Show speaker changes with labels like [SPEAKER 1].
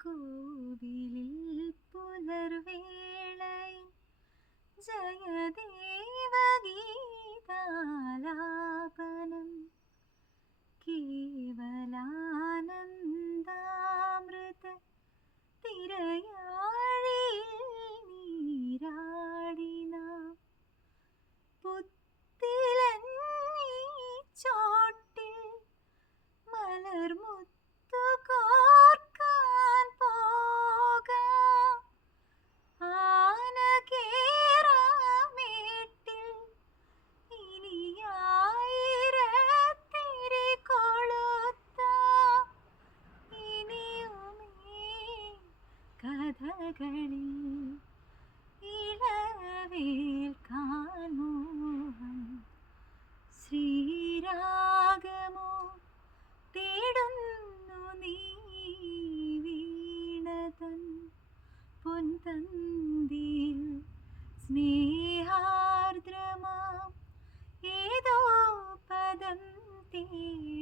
[SPEAKER 1] കോവിലിൽ പുലർവേളയിൽ ജയദേവഗീതാലാപനം കഥകളിൽ ഇളവേൽക്കാൻ മോഹം ശ്രീരാഗമോ തേടുന്നു നീ വീണതൻ പൊൻതന്തിയിൽ സ്നേഹാർദ്രമാം. ഏതോ പദം തേടി